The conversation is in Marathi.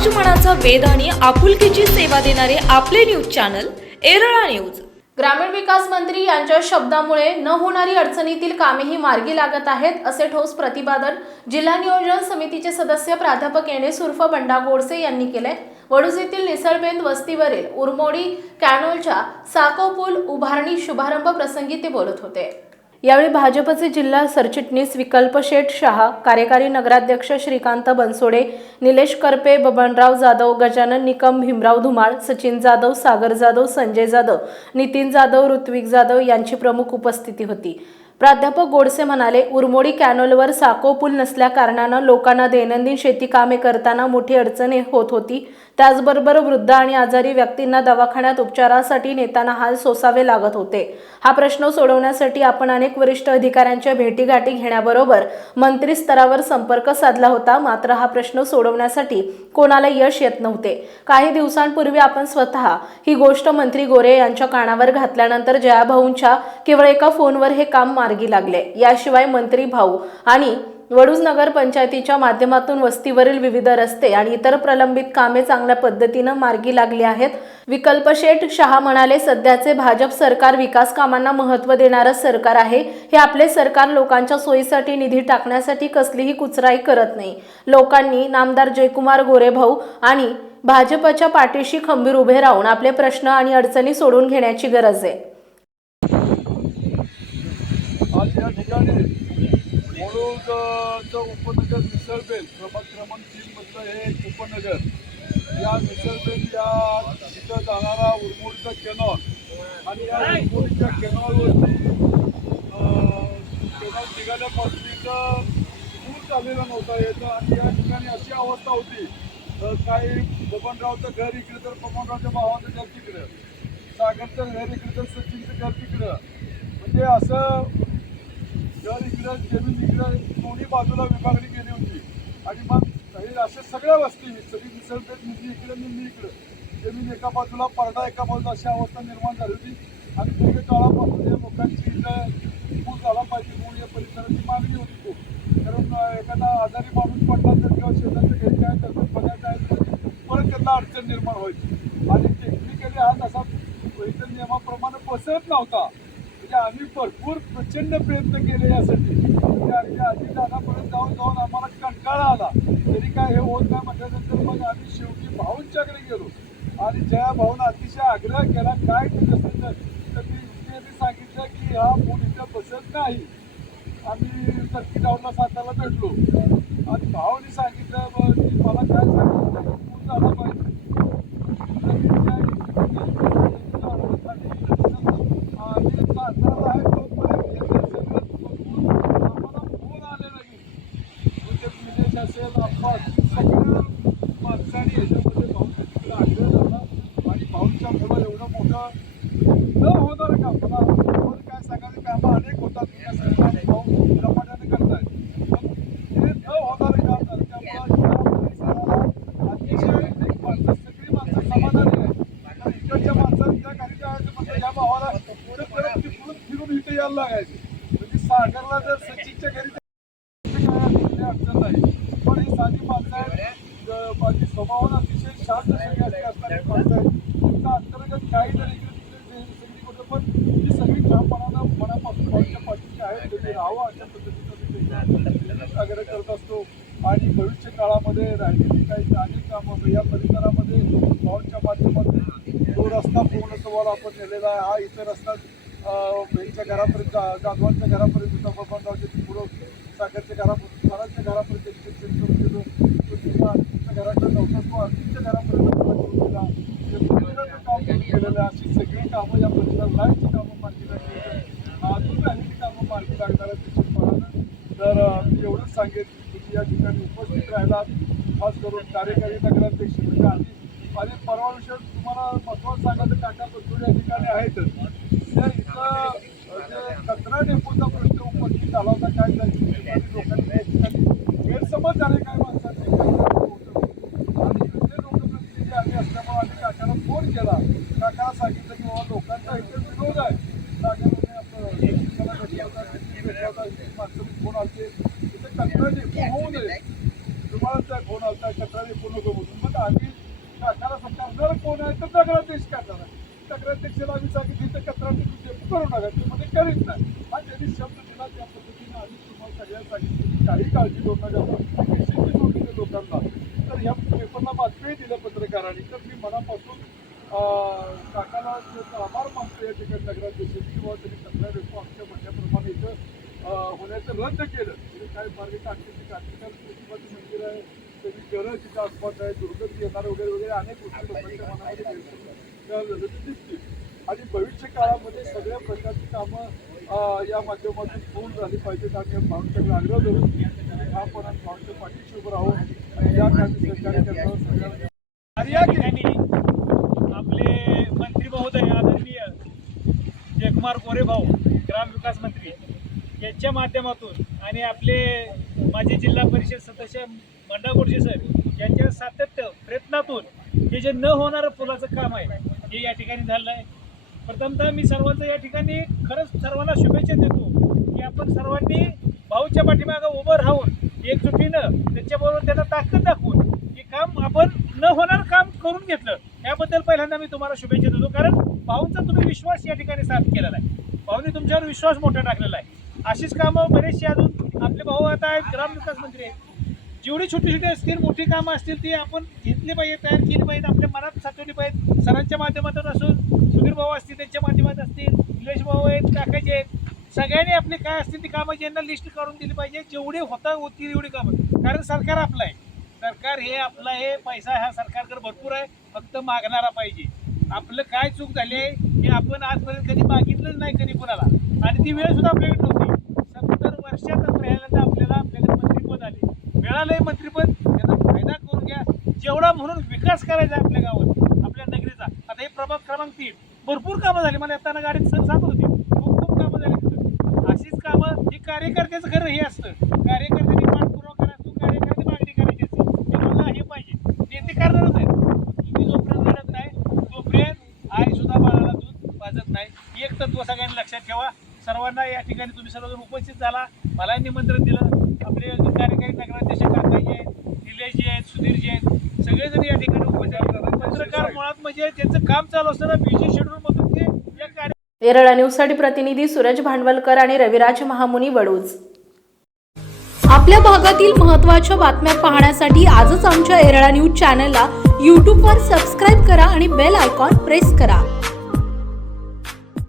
समाज मनाचा वेध आणि आपुलकीची सेवा देणारे आपले न्यूज चॅनल एरळा न्यूज. ग्रामीण विकास मंत्री यांच्या शब्दामुळे न होणारी अडचणीतील कामेही मार्गी लागत आहेत असे ठोस प्रतिपादन जिल्हा नियोजन समितीचे सदस्य प्राध्यापक येणे सुर्फ बंडा गोडसे यांनी केले. वडूज येथील निसळबेंद वस्तीवरील उरमोडी कॅनोलच्या साको पूल उभारणी शुभारंभ प्रसंगी ते बोलत होते. यावेळी भाजपचे जिल्हा सरचिटणीस विकल्प शेठ शहा कार्यकारी नगराध्यक्ष श्रीकांत बनसोडे निलेश करपे बबनराव जाधव गजानन निकम भीमराव धुमाळ सचिन जाधव सागर जाधव संजय जाधव नितीन जाधव ऋत्विक जाधव यांची प्रमुख उपस्थिती होती. प्राध्यापक गोडसे म्हणाले उरमोडी कॅनोलवर साको पूल नसल्याकारणानं लोकांना दैनंदिन शेती कामे करताना मोठी अडचणी होत होती. त्याचबरोबर वृद्ध आणि आजारी व्यक्तींना दवाखान्यात उपचारासाठी नेताना हाल सोसावे लागत होते. हा प्रश्न सोडवण्यासाठी आपण अनेक वरिष्ठ अधिकाऱ्यांच्या भेटीगाठी घेण्याबरोबर मंत्री स्तरावर संपर्क साधला होता. मात्र हा प्रश्न सोडवण्यासाठी कोणाला यश येत नव्हते. काही दिवसांपूर्वी आपण स्वतः ही गोष्ट मंत्री गोरे यांच्या कानावर घातल्यानंतर जयाभाऊंच्या केवळ एका फोनवर हे काम मार्गी लागले. याशिवाय मंत्री भाऊ आणि वडूज नगर पंचायतीच्या माध्यमातून वस्तीवरील विविध रस्ते आणि इतर प्रलंबित कामे चांगल्या पद्धतीनं मार्गी लागली आहेत. विकल्प शेठ शहा म्हणाले सध्याचे भाजप सरकार विकास कामांना महत्त्व देणारं सरकार आहे. हे आपले सरकार लोकांच्या सोयीसाठी निधी टाकण्यासाठी कसलीही कुचराई करत नाही. लोकांनी नामदार जयकुमार गोरेभाऊ आणि भाजपच्या पाठीशी खंबीर उभे राहून आपले प्रश्न आणि अडचणी सोडून घेण्याची गरज आहे आज या ठिकाणी मुळूजचं उपनगर मिसळबेल क्रमांक क्रमांक तीन मधलं हे उपनगर. या मिसळबेल या तिथं जाणारा उरमोडीचा केनॉल. आणि या उरमोडीच्या केनॉलवरती केनॉल निघाल्यापासून इथं पूर चाललेला नव्हता याचं. आणि या ठिकाणी अशी अवस्था होती. अं, काही बबनरावचं घर इकडे तर बबनरावच्या भावाचं घर तिकडं. सागरचं घर इकडे तर सचिनचं घर तिकडं. म्हणजे असं इकडं जमीन इकडं दोन्ही बाजूला विभागणी केली होती. आणि मग हे अशा सगळ्या वस्ती सगळी मिसळपेट निधी इकडे मी इकडं. जमीन एका बाजूला पारडा एका बाजूला अशी अवस्था निर्माण झाली होती. आणि दीर्घ काळापासून या लोकांची इथं पूर झाला पाहिजे म्हणून या परिसराची मागणी होती खूप. कारण एखादा आजारी माणूस पडला तर किंवा शेजारचं घरी काय तर पडायचं आहे तर परत त्यांना अडचण निर्माण व्हायची. आणि टेक्निकली हा तसा इतर नियमाप्रमाणे बसत नव्हता. की आम्ही भरपूर प्रचंड प्रयत्न केले यासाठी. म्हणजे अगदी आधी दादापर्यंत जाऊन जाऊन आम्हाला कंटाळा आला. तरी काय हे होत नाही म्हटल्यानंतर मग आम्ही शेवटी भाऊंच्याकडे गेलो. आणि जया भाऊन अतिशय आग्रह केला काय केलं असेल तर? मी त्यांनी सांगितलं की हा फोन इथं बसत नाही. आम्ही सर्किट आउटला साताला भेटलो. आणि भाऊनी सांगितलं "ब- मला काय सांगितलं फोन झाला पाहिजे तर मी काय आम्ही सातारा आहे तोपर्यंत हे सगळं बघून आम्हाला फोन आले नाही म्हणजे विदेश असेल अफवास सगळ्या माणसांनी याच्यामध्ये भाऊच्या तिकडे आग्रह झाला आणि भाऊच्या मुलं एवढं मोठं न होणार का मला वर काय सांगायचं कामं अनेक होतात भाऊ झपाट्याने करतायत हे न होणार काम परिसराला अतिशय माणसं सगळी माणसं समाधानी आहेत तर इकडच्या माणसांच्या घरी या भावाला पुढे परत तिकडून फिरून इथे यायला लागायचे म्हणजे सागरला जर सचिनच्या घरी अडचण नाही पण ही साधी माणसं आहेत माझी स्वभावाला अतिशय शांत सगळी असणारी माणसं आहेत त्यांचा अंतर्गत काही जरी पण ही सगळी ठामपणानं मनापासून भाऊच्या राहावं अशा पद्धतीचं मी आग्रह करत असतो. आणि भविष्य काळामध्ये राहिलेली काही अनेक कामं या परिसरामध्ये लॉनच्या माध्यमातून तो रस्ता पूर्ण तुम्हाला आपण नेलेला आहे. हा इतर रस्ता अं, बहिणीच्या घरापर्यंत जा- जाधवांच्या घरापर्यंत होता पुढं साखरच्या घरापर्यंत स्वराजच्या घरापर्यंत extension करून दिलं. तो घराकडे नव्हता. तो आरतीच्या घरापर्यंत पुढं करून दिला. काम केलेलं आहे. अशी सगळी कामं या परिसरात लाईटची कामं मार्गी जाते अजून राहिलेली मार्गी लागणार आहेत तर मी एवढंच सांगेन की तुम्ही या ठिकाणी उपस्थित राहिला खास करून कार्यकारी नगराध्यक्ष म्हणजे आधी. आणि परवा विषय तुम्हाला महत्वाचं सांगायचं काका बसवून या ठिकाणी आहेतच त्या इथं जे कचरा डेपोचा प्रश्न उपस्थित झाला होता काय झालं लोकांनी या ठिकाणी गैरसमज झाले काय माणसांचे काही होतं. आणि इथले लोकप्रतिनिधी आम्ही असल्यामुळे आम्ही काकाला फोन केला काकाला सांगितलं की बाबा लोकांचा इथे विरोध आहे काकाने आपलं शिक्षणाला भेटला होता, भेटला होता, इथे माणसं फोन आलते. तिथे कचरा डेपो होऊ नये. तुम्हाला त्या फोन आलता तक्रारी पूर्ण नको म्हणून. मग आम्ही काकाला सांगणार कोण आहे तर तक्रारध्यक्ष करणार आहे. तक्रारध्यक्षाला आम्ही सांगितलं तर तक्रारध्यक्ष करू नका. ते म्हणजे करीत नाही. हा त्यांनी शब्द दिला त्या पद्धतीने आम्ही तुम्हाला सगळ्यांना सांगितली काही काळजी करू नका. पेशंटची नोटीस लोकांना. तर ह्या पेपरला बातमी दिल्या पत्रकारांनी. तर मी मनापासून काकाला त्याचा आभार मानतो या ठिकाणी नगराध्यक्ष किंवा त्यांनी तक्रार येतो आमच्या म्हणण्याप्रमाणे इथं होण्याचं रद्द केलं. म्हणजे काय मार्ग कार्तिकाल प्रतिभाचं मंदिर आहे. त्याची घरं तिच्या आसपास आहे. दुर्गंधी येणार वगैरे वगैरे अनेक गोष्टी लोकांच्या मनामध्ये दिसतील आणि भविष्य काळामध्ये सगळ्या प्रकारची कामं या माध्यमातून पूर्ण झाली पाहिजेत. आणि भावनाकडे आग्रह धरून आपण भावनाच्या पाठीशी उभं राहू. आणि या कामी सहकार्य सगळ्यांना या ठिकाणी आपले मंत्री महोदय आदरणीय जयकुमार गोरे भाऊ ग्रामविकास मंत्री. यांच्या माध्यमातून आणि आपले माजी जिल्हा परिषद सदस्य मंडळ गोडसे सर यांच्या सातत्य प्रयत्नातून हे जे न होणारं पुलाचं काम आहे हे या ठिकाणी झालं आहे. प्रथमतः मी सर्वांचं या ठिकाणी खरंच सर्वांना शुभेच्छा देतो की आपण सर्वांनी भाऊच्या पाठीमागं उभं राहून एकजुटीनं त्याच्याबरोबर त्यांना ताकद दाखवून हे काम आपण न होणार काम करून घेतलं याबद्दल पहिल्यांदा मी तुम्हाला शुभेच्छा देतो. कारण भाऊंचा तुम्ही विश्वास या ठिकाणी साथ केलेला आहे. भाऊने तुमच्यावर विश्वास मोठा टाकलेला आहे. अशीच कामं बरेचशी अजून आपले भाऊ आता आहेत ग्रामविकास मंत्री आहेत. जेवढी छोटी छोटी असतील मोठी कामं असतील ती आपण घेतली पाहिजे तयार केली पाहिजे आपल्या मनात साठवली पाहिजे सरांच्या माध्यमातून असून सुधीर भाऊ असतील त्यांच्या माध्यमात असतील निलेश भाऊ आहेत काकाचे आहेत सगळ्यांनी आपले काय असतील ती कामं ज्यांना लिस्ट काढून दिली पाहिजे जेवढी होता होती एवढी कामं. कारण सरकार आपलं आहे. सरकार हे आपला हे पैसा ह्या सरकारकडे भरपूर आहे फक्त मागणारा पाहिजे. आपलं काय चूक झाली आहे हे आपण आजपर्यंत कधी मागितलंच नाही कधी कुणाला. आणि ती वेळ सुद्धा आपल्याकडे नव्हती सत्तर वर्षात पहिल्यांदा आपल्याला आपल्याकडे मंत्रीपद आले मिळालंय मंत्रीपद त्यांना फायदा करून घ्या. जेवढा म्हणून विकास करायचा आहे आपल्या गावात आपल्या नगरीचा. आता हे प्रभाग क्रमांक तीन. भरपूर कामं झाली. मला येताना गाडीत सर सांगत होते. खूप खूप कामं झाली तिथं. अशीच कामं ही कार्यकर्त्याचं खरं हे असतं. कार्यकर्त्यांनी पाठपुरावा करा तू कार्यकर्ते मागणी करायची असते मला हे पाहिजे. नेते ते करणारच आहे तुम्ही जोपर्यंत रडत नाही तोपर्यंत आई सुद्धा बाळाला दूध पाजत नाही. एक तत्व सगळ्यांनी लक्षात ठेवा. सर्वांना या ठिकाणी तुम्ही सर्वजण उपस्थित झाला. मला निमंत्रण दिलं. आपले कार्यकारी नगराध्यक्ष काकाजी आहेत निलेशजी आहेत सुधीरजी आहेत सगळेजण या ठिकाणी उपस्थित आहेत. पत्रकार मुळात म्हणजे त्यांचं काम चालू असताना बिझी शेड्यूलमधून ते या कार्य येरळा न्यूजसाठी प्रतिनिधी सूरज भांडवलकर आणि रविराज महामुनी वडूज आपल्या भागातील महत्त्वाच्या बातम्या पाहण्यासाठी आजच आमच्या एरळा न्यूज चॅनलला यूट्यूबवर सबस्क्राईब करा आणि बेल आयकॉन प्रेस करा